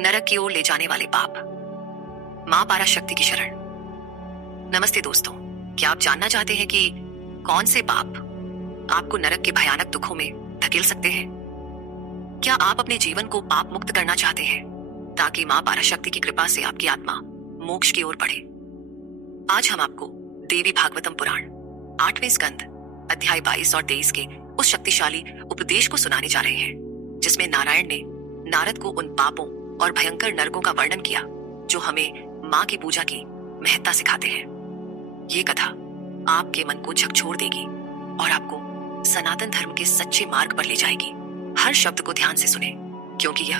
नरक की ओर ले जाने वाले पाप। मां पराशक्ति की शरण। नमस्ते दोस्तों, क्या आप जानना चाहते हैं कि कौन से पाप आपको नरक के भयानक दुखों में धकेल सकते हैं? क्या आप अपने जीवन को पाप मुक्त करना चाहते हैं ताकि मां पराशक्ति की कृपा से आपकी आत्मा मोक्ष की ओर बढ़े? आज हम आपको देवी भागवतम पुराण 8वें स्कंद अध्याय 22 और 23 के उस शक्तिशाली उपदेश को सुनाने जा रहे हैं जिसमें नारायण ने नारद को उन पापों और भयंकर नरकों का वर्णन किया जो हमें मां की पूजा की महत्ता सिखाते हैं। ये कथा आपके मन को झकझोर देगी और आपको सनातन धर्म के सच्चे मार्ग पर ले जाएगी। हर शब्द को ध्यान से सुने क्योंकि यह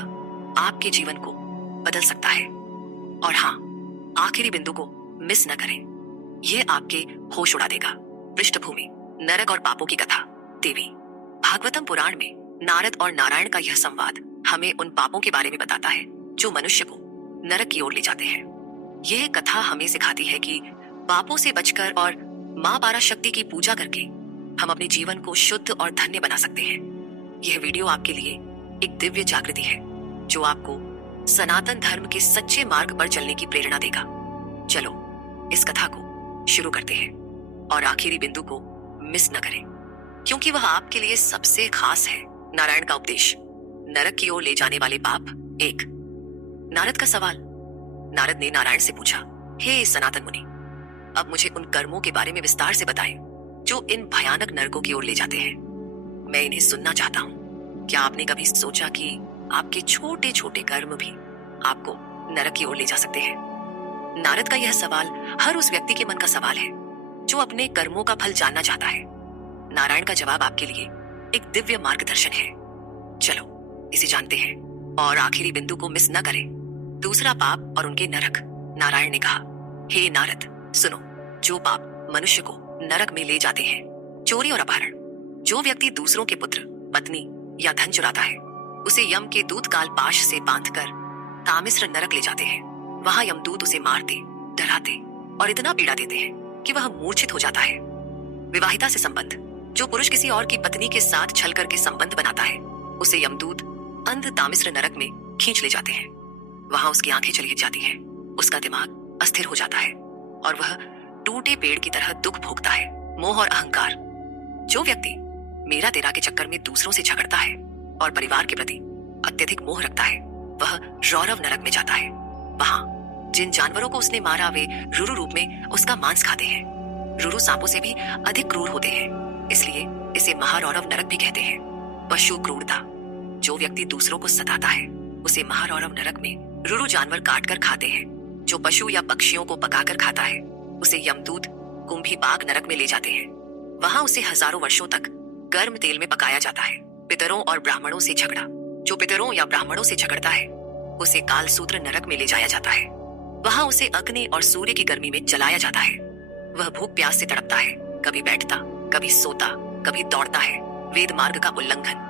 आपके जीवन को बदल सकता है। और हाँ, आखिरी बिंदु को मिस न करें, यह आपके होश उड़ा देगा। पृष्ठभूमि: नरक और पापों की कथा। देवी भागवतम पुराण में नारद और नारायण का यह संवाद हमें उन पापों के बारे में बताता है जो मनुष्य को नरक की ओर ले जाते हैं। यह कथा हमें सिखाती है कि पापों से बचकर और मां पराशक्ति की पूजा करके हम अपने जीवन को शुद्ध और धन्य बना सकते हैं। यह वीडियो आपके लिए एक दिव्य जागृति है जो आपको सनातन धर्म के सच्चे मार्ग पर चलने की प्रेरणा देगा। चलो इस कथा को शुरू करते हैं और आखिरी बिंदु को मिस न करें क्योंकि वह आपके लिए सबसे खास है। नारायण का उपदेश, नरक की ओर ले जाने वाले पाप। 1। नारद का सवाल। नारद ने नारायण से पूछा, हे सनातन मुनि, अब मुझे उन कर्मों के बारे में विस्तार से बताएं जो इन भयानक नरकों की ओर ले जाते हैं। मैं इन्हें सुनना चाहता हूँ। क्या आपने कभी सोचा कि आपके छोटे छोटे कर्म भी आपको नरक की ओर ले जा सकते हैं? नारद का यह सवाल हर उस व्यक्ति के मन का सवाल है जो अपने कर्मों का फल जानना चाहता है। नारायण का जवाब आपके लिए एक दिव्य मार्गदर्शन है। चलो इसे जानते हैं और आखिरी बिंदु को मिस न करें। दूसरा पाप और उनके नरक। नारायण ने कहा, हे नारद, सुनो, जो पाप मनुष्य को नरक में ले जाते हैं: चोरी और अपहरण। जो व्यक्ति दूसरों के पुत्र, पत्नी या धन चुराता है उसे यम के दूत काल पाश से बांधकर तामिस्र नरक ले जाते हैं। वहां यमदूत उसे मारते, डराते और इतना पीड़ा देते हैं कि वह मूर्छित हो जाता है। विवाहिता से संबंध। जो पुरुष किसी और की पत्नी के साथ छल करके संबंध बनाता है उसे यमदूत अंध तामिस्र नरक में खींच ले जाते हैं। वहां उसकी आंखें चली जाती हैं, उसका दिमाग अस्थिर हो जाता है और वह टूटे पेड़ की तरह दुख भोगता है। मोह और अहंकार। जो व्यक्ति मेरा तेरा के चक्कर में दूसरों से झगड़ता है और परिवार के प्रति अत्यधिक मोह रखता है वह रौरव नरक में जाता है। वहां जिन जानवरों को उसने मारा वे रुरु रूप में उसका मांस खाते हैं। रुरु सांपों से भी अधिक क्रूर होते हैं, इसलिए इसे महारौरव नरक भी कहते हैं। पशु क्रूरता। जो व्यक्ति दूसरों को सताता है उसे महारौरव नरक में रुरु जानवर काट कर खाते हैं। जो पशु या पक्षियों को पकाकर खाता है उसे यमदूत कुंभी बाग नरक में ले जाते हैं। वहां उसे हजारों वर्षों तक गर्म तेल में पकाया जाता है। पितरों और ब्राह्मणों से झगड़ा। जो पितरों या ब्राह्मणों से झगड़ता है उसे कालसूत्र नरक में ले जाया जाता है। वहां उसे अग्नि और सूर्य की गर्मी में जलाया जाता है। वह भूख प्यास से तड़पता है, कभी बैठता, कभी सोता, कभी दौड़ता है। वेद मार्ग का उल्लंघन।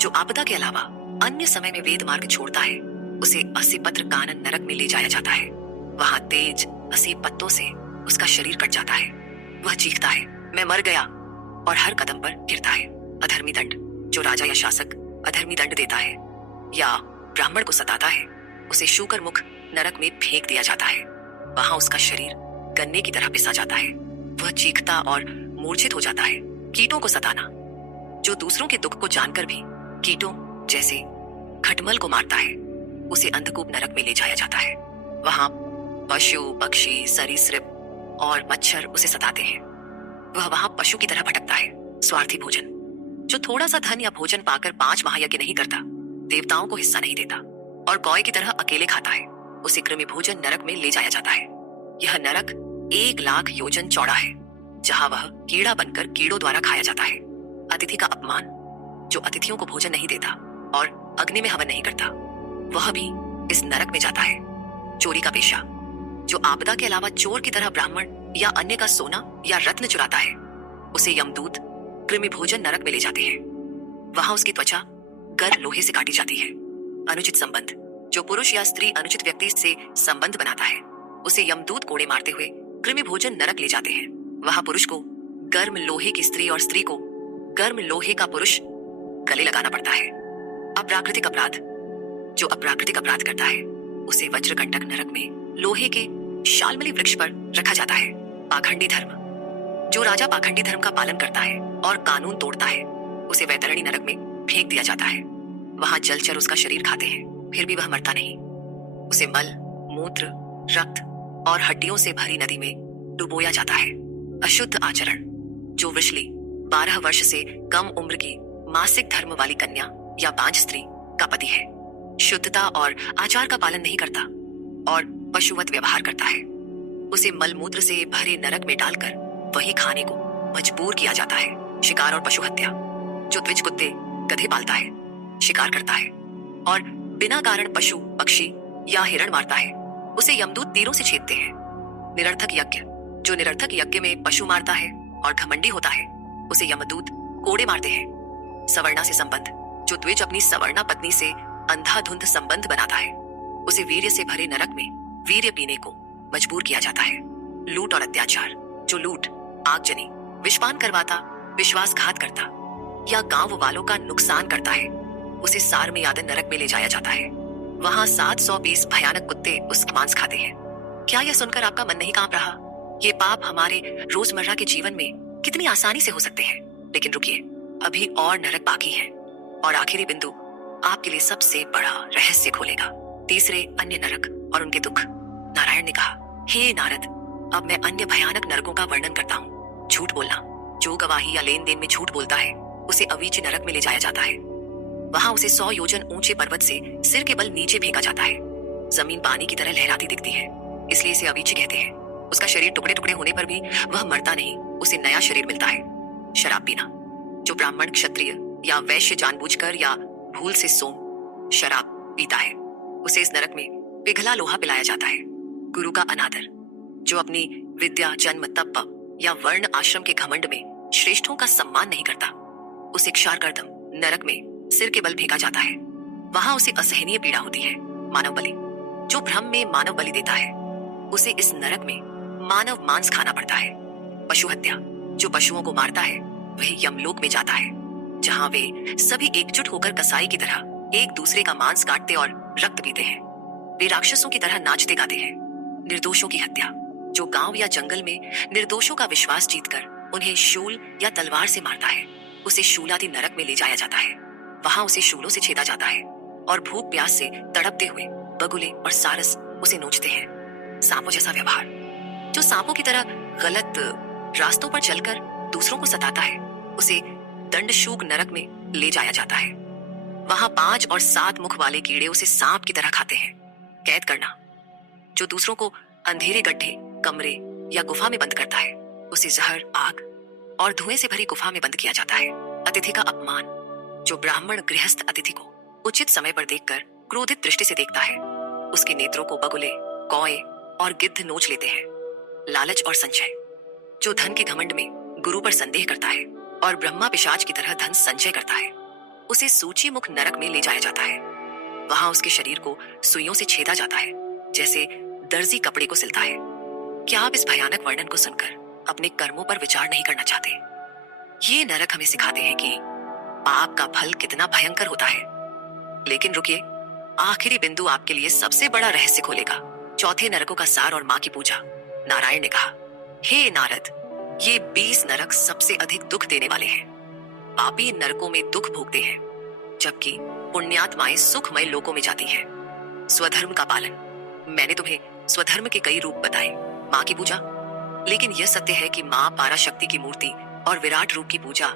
जो आपदा के अलावा अन्य समय में वेद मार्ग छोड़ता है उसे असिपत्र कानन नरक में ले जाया जाता है। वहां तेज असीब पत्तों से उसका शरीर कट जाता है। वह चीखता है, मैं मर गया, और हर कदम पर गिरता है। अधर्मी दंड। जो राजा या शासक अधर्मी दंड देता है या ब्राह्मण को सताता है उसे शूकर मुख नरक में फेंक दिया जाता है। वहां उसका शरीर गन्ने की तरह पिसा जाता है। वह चीखता और मूर्छित हो जाता है। कीटों को सताना। जो दूसरों के दुख को जानकर भी कीटों जैसे खटमल को मारता है उसे अंधकूप नरक में ले जाया जाता है। वहां पशु, पक्षी, सरीसृप और मच्छर उसे सताते हैं। वह वहां पशु की तरह भटकता है। स्वार्थी भोजन। जो थोड़ा सा धन या भोजन पाकर 5 महायज्ञ नहीं करता, देवताओं को हिस्सा नहीं देता और कौए की तरह अकेले खाता है उसे कृमि भोजन नरक में ले जाया जाता है। यह नरक 1,00,000 योजन चौड़ा है जहां वह कीड़ा बनकर कीड़ों द्वारा खाया जाता है। अतिथि का अपमान। जो अतिथियों को भोजन नहीं देता और अग्नि में हवन नहीं करता वह भी इस नरक में जाता है। चोरी का पेशा। जो आपदा के अलावा चोर की तरह ब्राह्मण या अन्य का सोना या रत्न चुराता है उसे यमदूत कृमि भोजन नरक में ले जाते हैं। वहां उसकी त्वचा गर्म लोहे से काटी जाती है। अनुचित संबंध। जो पुरुष या स्त्री अनुचित व्यक्ति से संबंध बनाता है उसे यमदूत कोड़े मारते हुए कृमि भोजन नरक ले जाते हैं। वहां पुरुष को गर्म लोहे की स्त्री और स्त्री को गर्म लोहे का पुरुष गले लगाना पड़ता है। अप्राकृतिक अपराध। जो अप्राकृतिक अपराध करता है उसे वज्रकंटक नरक में लोहे के शालमली वृक्ष पर रखा जाता है। पाखंडी धर्म, जो राजा पाखंडी धर्म का पालन करता है और कानून तोड़ता है उसे वैतरणी नरक में फेंक दिया जाता है। वहां जलचर उसका शरीर खाते हैं, फिर भी वह मरता नहीं। उसे मल, मूत्र, रक्त और हड्डियों से भरी नदी में डुबोया जाता है। अशुद्ध आचरण, जो वृषली 12 वर्ष से कम उम्र की मासिक धर्म वाली कन्या या बांझ स्त्री का पति है, शुद्धता और आचार का पालन नहीं करता और पशुवत व्यवहार करता है, उसे मलमूत्र से भरे नरक में डालकर वही खाने को मजबूर किया जाता है। शिकार और पशु हत्या, जो द्विज कुत्ते गधे पालता है, शिकार करता है और बिना कारण पशु, पक्षी या हिरण मारता है, उसे यमदूत तीरों से छेदते हैं। निरर्थक यज्ञ, जो निरर्थक यज्ञ में पशु मारता है और घमंडी होता है उसे यमदूत कोड़े मारते हैं। सवर्णा से संबंध, जो द्विज अपनी सवर्णा पत्नी से अंधाधुंध संबंध बनाता है उसे वीर्य से भरे नरक में वीर्य पीने को मजबूर किया जाता है। लूट और अत्याचार, जो लूट, आगजनी, विषपान करवाता, विश्वासघात करता या गांव वालों का नुकसान करता है उसे सार में यादन नरक में ले जाया जाता है। वहां 720 भयानक कुत्ते उसका मांस खाते हैं। क्या यह सुनकर आपका मन नहीं कांप रहा? ये पाप हमारे रोजमर्रा के जीवन में कितनी आसानी से हो सकते हैं। लेकिन रुकिए, अभी और नरक बाकी है और आखिरी बिंदु आपके लिए सबसे बड़ा रहस्य खोलेगा। तीसरे अन्य नरक और उनके दुख। नारायण ने कहा, हे नारद, अब मैं अन्य भयानक नरकों का वर्णन करता हूँ। झूठ बोलना, जो गवाही या लेन देन में झूठ बोलता है उसे अवीच नरक में ले जाया जाता है। वहां उसे 100 योजन ऊंचे पर्वत से सिर के बल नीचे फेंका जाता है। जमीन पानी की तरह लहराती दिखती है, इसलिए इसे अवीची कहते हैं। उसका शरीर टुकड़े टुकड़े होने पर भी वह मरता नहीं, उसे नया शरीर मिलता है। शराब पीना, जो ब्राह्मण, क्षत्रिय या वैश्य जानबूझकर या भूल से सोम शराब पीता है उसे इस नरक में पिघला लोहा पिलाया जाता है। गुरु का अनादर, जो अपनी विद्या, जन्म, तप या वर्ण आश्रम के घमंड में श्रेष्ठों का सम्मान नहीं करता उसे क्षारकर्दम नरक में सिर के बल फेंका जाता है। वहां उसे असहनीय पीड़ा होती है। मानव बलि, जो भ्रम में मानव बलि देता है उसे इस नरक में मानव मांस खाना पड़ता है। पशु हत्या, जो पशुओं को मारता है वह यमलोक में जाता है, जहां वे सभी एकजुट होकर कसाई की तरह एक दूसरे का मांस काटते और रक्त पीते हैं। वे राक्षसों की तरह नाचते गाते हैं। निर्दोषों की हत्या, जो गांव या जंगल में निर्दोषों का विश्वास जीतकर उन्हें शूल या तलवार से मारता है उसे शूलादि नरक में ले जाया जाता है। वहां उसे शूलों से छेदा जाता है और भूख प्यास से तड़पते हुए बगुले और सारस उसे नोचते हैं। सांपों जैसा व्यवहार, जो सांपों की तरह गलत रास्तों पर चलकर दूसरों को सताता है उसे दंडशूक नरक में ले जाया जाता है। वहां 5 और 7 मुख वाले कीड़े उसे सांप की तरह खाते हैं। कैद करना, जो दूसरों को अंधेरे गड्ढे, कमरे या गुफा में बंद करता है उसे जहर, आग और धुएं से भरी गुफा में बंद किया जाता है। अतिथि का अपमान, जो ब्राह्मण गृहस्थ अतिथि को उचित समय पर देखकर क्रोधित दृष्टि से देखता है उसके नेत्रों को बगुले, कौए और गिद्ध नोच लेते हैं। लालच और संचय, जो धन के घमंड में गुरु पर संदेह करता है और ब्रह्मा पिशाच की तरह धन संचय करता है उसे सूची मुख नरक में ले जाया जाता है। वहां उसके शरीर को सुइयों से छेदा जाता है जैसे दर्जी कपड़े को सिलता है। क्या आप इस भयानक वर्णन को सुनकर अपने कर्मों पर विचार नहीं करना चाहते? ये नरक हमें सिखाते हैं कि पाप का फल कितना भयंकर होता है। लेकिन रुकिए, आखिरी बिंदु आपके लिए सबसे बड़ा रहस्य खोलेगा। चौथे नरकों का सार और मां की पूजा। नारायण ने कहा, हे नारद, ये 20 नरक सबसे अधिक दुख देने वाले हैं। पापी इन नरकों में दुख भोगते हैं जबकि पुण्यात्माएं सुखमय लोकों में जाती हैं। स्वधर्म का पालन, मैंने तुम्हें स्वधर्म के कई रूप बताए। मां की पूजा, लेकिन यह सत्य है कि मां पाराशक्ति की मूर्ति और विराट रूप की पूजा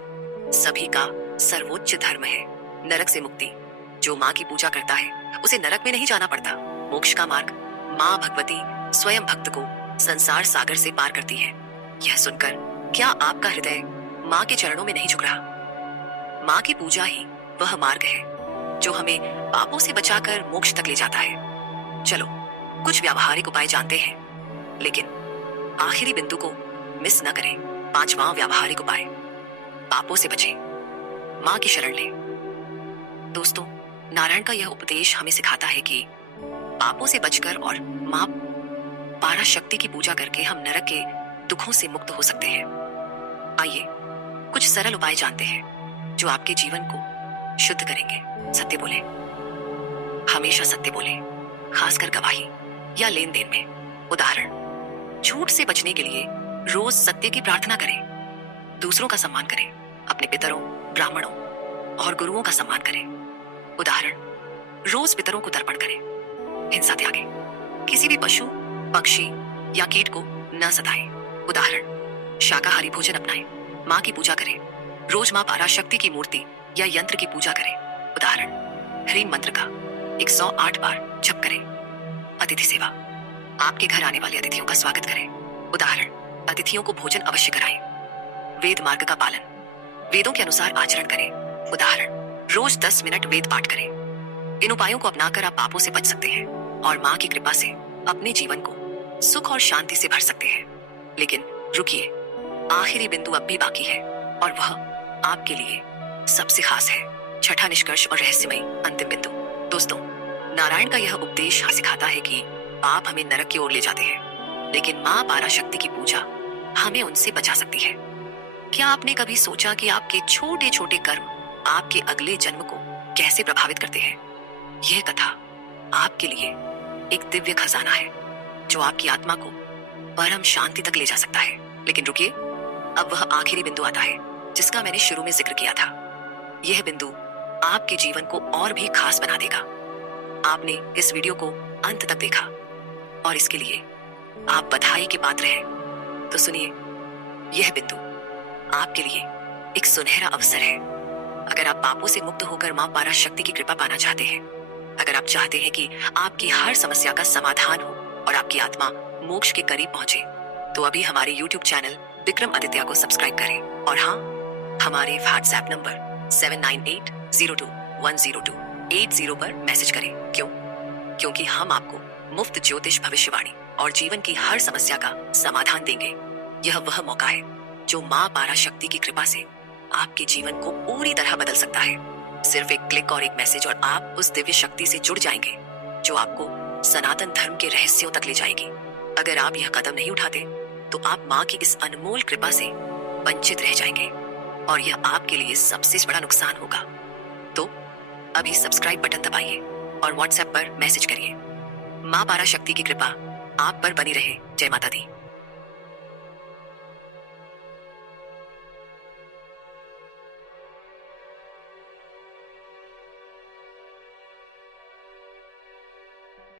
सभी का सर्वोच्च धर्म है। नरक से मुक्ति, जो मां की पूजा करता है उसे नरक में नहीं जाना पड़ता। मोक्ष का मार्ग, मां भगवती स्वयं भक्त को संसार सागर से पार करती है। यह सुनकर क्या आपका हृदय मां के चरणों में नहीं झुक रहा? मां की पूजा ही वह मार्ग है जो हमें पापों से बचाकर मोक्ष तक ले जाता है। चलो कुछ व्यावहारिक उपाय जानते हैं, लेकिन आखिरी बिंदु को मिस न करें। 5वां व्यावहारिक उपाय, पापों से बचें, मां की शरण लें। दोस्तों, नारायण का यह उपदेश हमें सिखाता है कि पापों से बचकर और मां पाराशक्ति की पूजा करके हम नरक के दुखों से मुक्त हो सकते हैं। आइए कुछ सरल उपाय जानते हैं जो आपके जीवन को शुद्ध करेंगे। सत्य बोले। हमेशा सत्य बोले, खासकर गवाही या लेन देन में। उदाहरण, झूठ से बचने के लिए रोज सत्य की प्रार्थना करें, दूसरों का सम्मान करें, अपने पितरों, ब्राह्मणों और गुरुओं का सम्मान करें। उदाहरण, रोज पितरों को तर्पण करें, हिंसा त्यागें, किसी भी पशु, पक्षी या कीट को न सताएं। उदाहरण, शाकाहारी भोजन अपनाएं, माँ की पूजा करें, रोज माँ पराशक्ति की मूर्ति या यंत्र की पूजा करें। उदाहरण, ह्रीम मंत्र का 108 बार जप करें। अतिथि सेवा, आपके घर आने वाले अतिथियों का स्वागत करें। उदाहरण, अतिथियों को भोजन अवश्य कराएं। वेद मार्ग का पालन, वेदों के अनुसार आचरण करें। उदाहरण, रोज 10 मिनट वेद पाठ करें। इन उपायों को अपनाकर आप पापों से बच सकते हैं और माँ की कृपा से अपने जीवन को सुख और शांति से भर सकते हैं। लेकिन रुकिए, आखिरी बिंदु अब भी बाकी है और वह आपके लिए सबसे खास है। छठा निष्कर्ष और रहस्यमयी अंतिम बिंदु। दोस्तों, नारायण का यह उपदेश सिखाता है कि पाप हमें नरक की ओर ले जाते हैं, लेकिन माँ पराशक्ति की पूजा हमें उनसे बचा सकती है। क्या आपने कभी सोचा कि आपके छोटे छोटे कर्म आपके अगले जन्म को कैसे प्रभावित करते हैं? यह कथा आपके लिए एक दिव्य खजाना है जो आपकी आत्मा को परम शांति तक ले जा सकता है। लेकिन रुकिए, अब वह आखिरी बिंदु आता है जिसका मैंने शुरू में जिक्र किया था। यह बिंदु आपके जीवन को और भी खास बना देगा। आपने इस वीडियो को अंत तक देखा और इसके लिए आप बधाई के पात्र हैं। तो सुनिए, यह बिंदु आपके लिए एक सुनहरा अवसर है। अगर आप पापों से मुक्त होकर मां पराशक्ति की कृपा पाना चाहते हैं, अगर आप चाहते हैं कि आपकी हर समस्या का समाधान हो और आपकी आत्मा मोक्ष के करीब पहुंचे, तो अभी हमारे YouTube चैनल विक्रम आदित्य को सब्सक्राइब करें। और हाँ, हमारे WhatsApp नंबर 7980210280 पर मैसेज करें। क्यों? क्योंकि हम आपको मुफ्त ज्योतिष भविष्यवाणी और जीवन की हर समस्या का समाधान देंगे। यह वह मौका है जो माँ पराशक्ति की कृपा से आपके जीवन को पूरी तरह बदल सकता है। सिर्फ एक क्लिक और एक मैसेज और आप उस दिव्य शक्ति से जुड़ जाएंगे जो आपको सनातन धर्म के रहस्यों तक ले जाएगी। अगर आप यह कदम नहीं उठाते तो आप माँ की इस अनमोल कृपा से वंचित रह जाएंगे और यह आपके लिए सबसे बड़ा नुकसान होगा। तो अभी सब्सक्राइब बटन दबाइए और WhatsApp पर मैसेज करिए। माँ पराशक्ति की कृपा आप पर बनी रहे। जय माता दी।